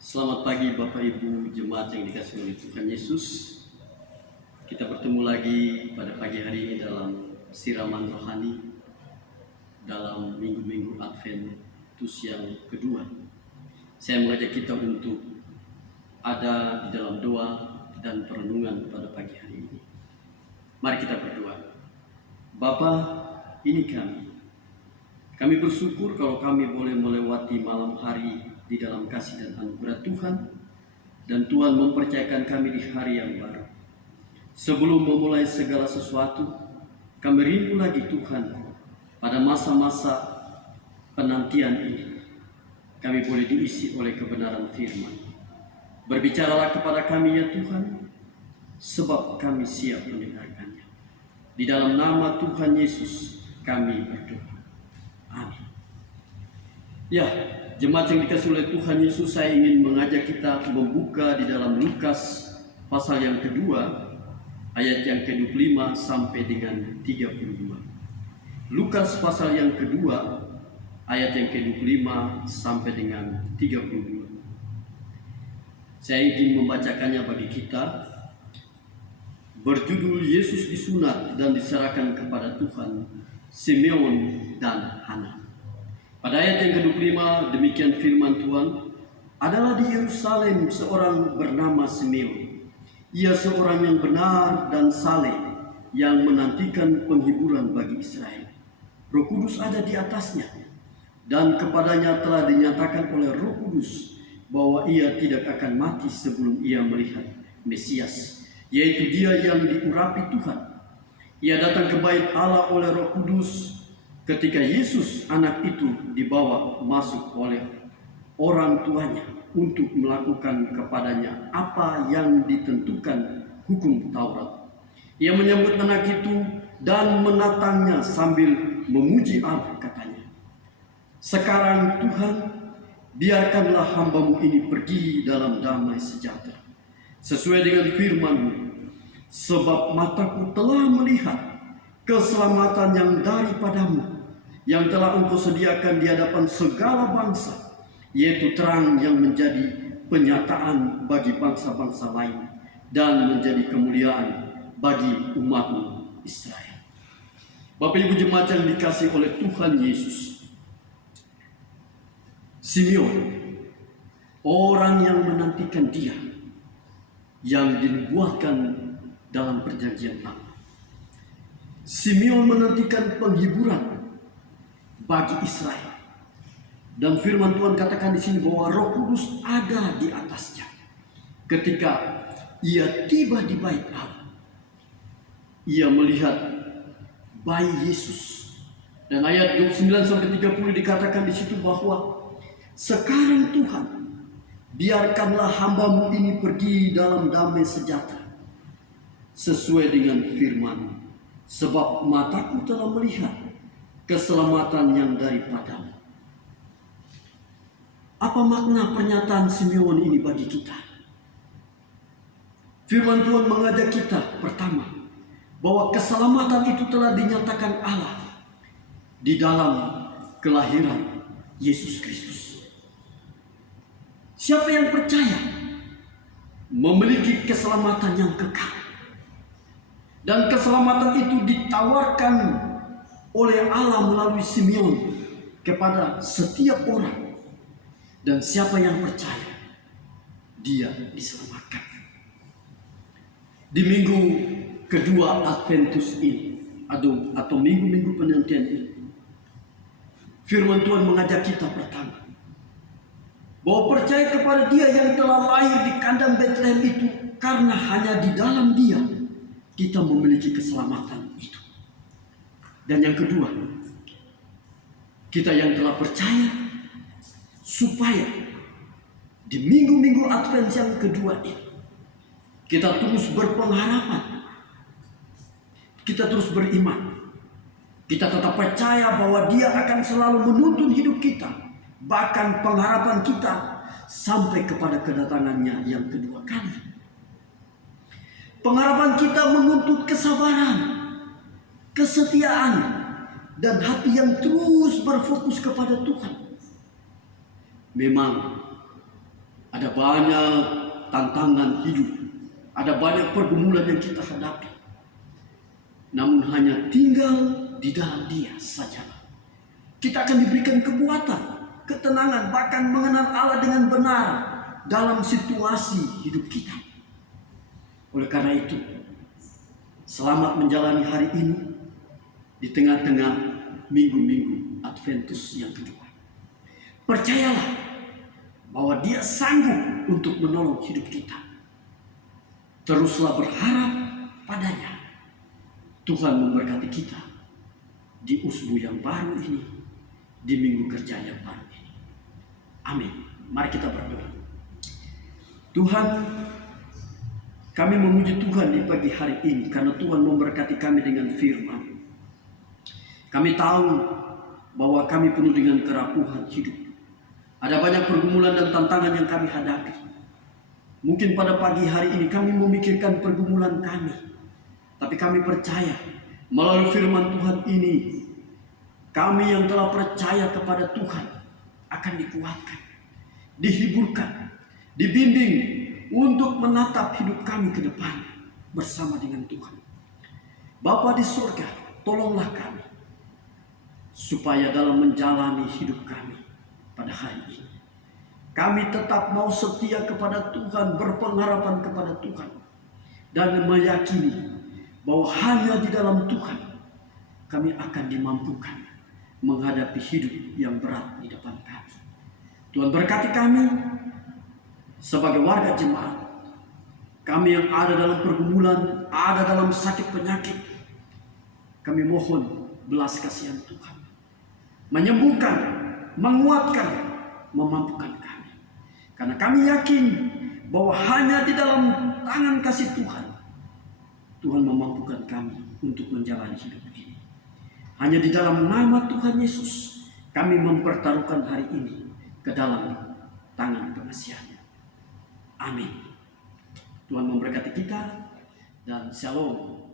Selamat pagi Bapak Ibu jemaat yang dikasihi oleh Tuhan Yesus. Kita bertemu lagi pada pagi hari ini dalam siraman rohani dalam minggu-minggu Adventus yang kedua. Saya mengajak kita untuk ada di dalam doa dan perenungan pada pagi hari ini. Mari kita berdoa. Bapa, ini kami. Kami bersyukur kalau kami boleh melewati malam hari di dalam kasih dan anugerah Tuhan, dan Tuhan mempercayakan kami di hari yang baru. Sebelum memulai segala sesuatu, kami rindu lagi Tuhan pada masa-masa penantian ini. Kami boleh diisi oleh kebenaran firman. Berbicaralah kepada kami ya Tuhan, sebab kami siap mendengarkannya. Di dalam nama Tuhan Yesus kami berdoa. Amin. Ya, jemaat yang dikasihi oleh Tuhan Yesus, saya ingin mengajak kita membuka di dalam Lukas pasal yang kedua, ayat yang ke-25 sampai dengan 32. Lukas pasal yang kedua, ayat yang ke-25 sampai dengan 32. Saya ingin membacakannya bagi kita. Berjudul Yesus disunat dan diserahkan kepada Tuhan, Simeon dan Hana. Pada ayat yang ke-25 demikian firman Tuhan, adalah di Yerusalem seorang bernama Simeon. Ia seorang yang benar dan saleh, yang menantikan penghiburan bagi Israel. Roh Kudus ada di atasnya, dan kepadanya telah dinyatakan oleh Roh Kudus bahwa ia tidak akan mati sebelum ia melihat Mesias, yaitu Dia yang diurapi Tuhan. Ia datang ke bait Allah oleh Roh Kudus ketika Yesus anak itu dibawa masuk oleh orang tuanya untuk melakukan kepadanya apa yang ditentukan hukum Taurat. Ia menyambut anak itu dan menatangnya sambil memuji Allah, katanya, "Sekarang Tuhan, biarkanlah hambamu ini pergi dalam damai sejahtera, sesuai dengan firman-Mu, sebab mataku telah melihat keselamatan yang daripadamu, yang telah Engkau sediakan di hadapan segala bangsa, yaitu terang yang menjadi penyataan bagi bangsa-bangsa lain dan menjadi kemuliaan bagi umat-Mu Israel." Bapak Ibu jemaat yang dikasihi oleh Tuhan Yesus, Simeon, orang yang menantikan Dia yang dinubuatkan dalam perjanjian lama. Simeon menantikan penghiburan bagi Israel. Dan firman Tuhan katakan di sini bahwa Roh Kudus ada di atasnya ketika ia tiba di bait Allah. Ia melihat bayi Yesus. Dan ayat 29 sampai 30 dikatakan di situ bahwa, "Sekarang Tuhan, biarkanlah hambamu ini pergi dalam damai sejahtera, sesuai dengan firman, sebab mataku telah melihat keselamatan yang daripadamu." Apa makna pernyataan Simeon ini bagi kita? Firman Tuhan mengajak kita, pertama, bahwa keselamatan itu telah dinyatakan Allah di dalam kelahiran Yesus Kristus. Siapa yang percaya memiliki keselamatan yang kekal. Dan keselamatan itu ditawarkan oleh Allah melalui Simeon kepada setiap orang. Dan siapa yang percaya, dia diselamatkan. Di minggu kedua Adventus ini, atau minggu-minggu penantian ini, firman Tuhan mengajak kita pertama, bahwa percaya kepada Dia yang telah lahir di kandang Betlehem itu, karena hanya di dalam Dia kita memiliki keselamatan itu. Dan yang kedua, kita yang telah percaya, supaya di minggu-minggu Advent yang kedua ini kita terus berpengharapan, kita terus beriman, kita tetap percaya bahwa Dia akan selalu menuntun hidup kita, bahkan pengharapan kita sampai kepada kedatangannya yang kedua kali. Pengharapan kita menuntut kesabaran, kesetiaan, dan hati yang terus berfokus kepada Tuhan. Memang Ada banyak tantangan hidup, ada banyak pergumulan yang kita hadapi. Namun hanya tinggal di dalam Dia saja kita akan diberikan kekuatan, ketenangan, bahkan mengenal Allah dengan benar dalam situasi hidup kita. Oleh karena itu, selamat menjalani hari ini di tengah-tengah minggu-minggu Adventus yang kedua. Percayalah bahwa Dia sanggup untuk menolong hidup kita. Teruslah berharap padanya. Tuhan memberkati kita di usbu yang baru ini, di minggu kerja yang baru ini. Amin. Mari kita berdoa. Tuhan, kami memuji Tuhan di pagi hari ini karena Tuhan memberkati kami dengan firman. Kami tahu bahwa kami penuh dengan kerapuhan hidup. Ada banyak pergumulan dan tantangan yang kami hadapi. Mungkin pada pagi hari ini kami memikirkan pergumulan kami. Tapi kami percaya melalui firman Tuhan ini, kami yang telah percaya kepada Tuhan akan dikuatkan, dihiburkan, dibimbing untuk menatap hidup kami ke depan bersama dengan Tuhan. Bapa di surga, tolonglah kami supaya dalam menjalani hidup kami pada hari ini, kami tetap mau setia kepada Tuhan, berpengharapan kepada Tuhan, dan meyakini bahwa hanya di dalam Tuhan kami akan dimampukan menghadapi hidup yang berat di depan kami. Tuhan berkati kami sebagai warga jemaat, kami yang ada dalam pergumulan, ada dalam sakit penyakit. Kami mohon belas kasihan Tuhan, menyembuhkan, menguatkan, memampukan kami. Karena kami yakin bahwa hanya di dalam tangan kasih Tuhan, Tuhan memampukan kami untuk menjalani hidup ini. Hanya di dalam nama Tuhan Yesus kami mempertaruhkan hari ini ke dalam tangan pengasihan-Nya. Amin. Tuhan memberkati kita dan shalom.